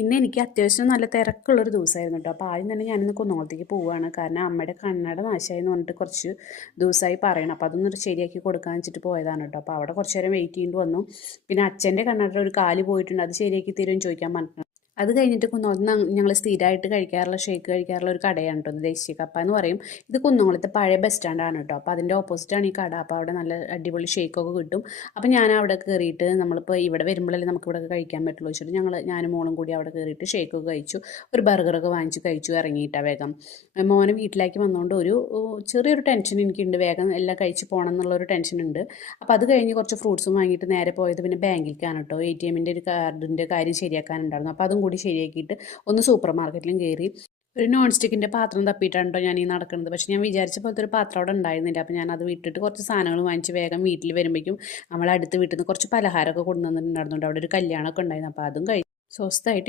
ഇന്ന് എനിക്ക് അത്യാവശ്യം നല്ല തിരക്കുള്ളൊരു ദിവസമായിരുന്നു കേട്ടോ. അപ്പോൾ ആദ്യം തന്നെ ഞാനിന്ന് കുന്നോളത്തേക്ക് പോവുകയാണ്. കാരണം അമ്മയുടെ കണ്ണട നാശമായി എന്ന് പറഞ്ഞിട്ട് കുറച്ച് ദിവസമായി പറയണം. അപ്പോൾ അതൊന്ന് ശരിയാക്കി കൊടുക്കാൻ വെച്ചിട്ട് പോയതാണ് കേട്ടോ. അപ്പോൾ അവിടെ കുറച്ച് നേരം വെയിറ്റ് ചെയ്യേണ്ടി വന്നു. പിന്നെ അച്ഛൻ്റെ കണ്ണട ഒരു കാല് പോയിട്ടുണ്ട്, അത് ശരിയാക്കി തരുമെന്ന് ചോദിക്കാൻ പറഞ്ഞു. അത് കഴിഞ്ഞിട്ട് കുന്നോളത്ത് ഞങ്ങൾ സ്ഥിരമായിട്ട് കഴിക്കാറുള്ള ഷേക്ക് കഴിക്കാറുള്ള ഒരു കടയാണ് കേട്ടോ, ദേശീയ കപ്പ എന്ന് പറയും. ഇത് കുന്നോളത്തെ പഴയ ബസ് സ്റ്റാൻഡാണ് കേട്ടോ. അപ്പോൾ അതിൻ്റെ ഓപ്പോസിറ്റാണ് ഈ കട. അപ്പോൾ അവിടെ നല്ല അടിപൊളി ഷേക്കൊക്കെ കിട്ടും. അപ്പോൾ ഞാൻ അവിടെ കയറിയിട്ട് നമ്മളിപ്പോൾ ഇവിടെ വരുമ്പോഴല്ലേ നമുക്ക് ഇവിടെ കഴിക്കാൻ പറ്റുള്ളൂ വെച്ചിട്ട് ഞാനും മോളും കൂടി അവിടെ കയറിയിട്ട് ഷേക്കൊക്കെ കഴിച്ചു. ഒരു ബർഗറൊക്കെ വാങ്ങിച്ച് കഴിച്ചു ഇറങ്ങിയിട്ടാണ് വേഗം. മോനെ വീട്ടിലേക്ക് വന്നുകൊണ്ട് ചെറിയൊരു ടെൻഷൻ എനിക്കുണ്ട്, വേഗം എല്ലാം കഴിച്ച് പോകണം എന്നുള്ളൊരു ടെൻഷനുണ്ട്. അപ്പോൾ അത് കഴിഞ്ഞ് കുറച്ച് ഫ്രൂട്ട്സും വാങ്ങിയിട്ട് നേരെ പോയത് പിന്നെ ബാങ്കിലേക്കാണ് കേട്ടോ. ATMൻ്റെ ഒരു കാർഡിൻ്റെ കാര്യം ശരിയാക്കാനുണ്ടായിരുന്നു. അപ്പോൾ അതും കൂടി ശരിയാക്കിയിട്ട് ഒന്ന് സൂപ്പർ മാർക്കറ്റിലും കയറി. ഒരു നോൺ സ്റ്റിക്കിൻ്റെ പാത്രം തപ്പിയിട്ടാണ് കേട്ടോ ഞാൻ ഈ നടക്കുന്നത്. പക്ഷേ ഞാൻ വിചാരിച്ച പോലത്തെ ഒരു പാത്രം അവിടെ ഉണ്ടായിരുന്നില്ല. അപ്പോൾ ഞാൻ അത് വിട്ടിട്ട് കുറച്ച് സാധനങ്ങൾ വാങ്ങിച്ച് വേഗം വീട്ടിൽ വരുമ്പോഴേക്കും നമ്മൾ അടുത്ത് വീട്ടിൽ നിന്ന് കുറച്ച് പലഹാരമൊക്കെ കൊണ്ടുവന്നിട്ടുണ്ടായിരുന്നുണ്ട്. അവിടെ ഒരു കല്യാണമൊക്കെ ഉണ്ടായിരുന്നു. അപ്പോൾ അതും കഴിച്ച് സ്വസ്ഥമായിട്ട്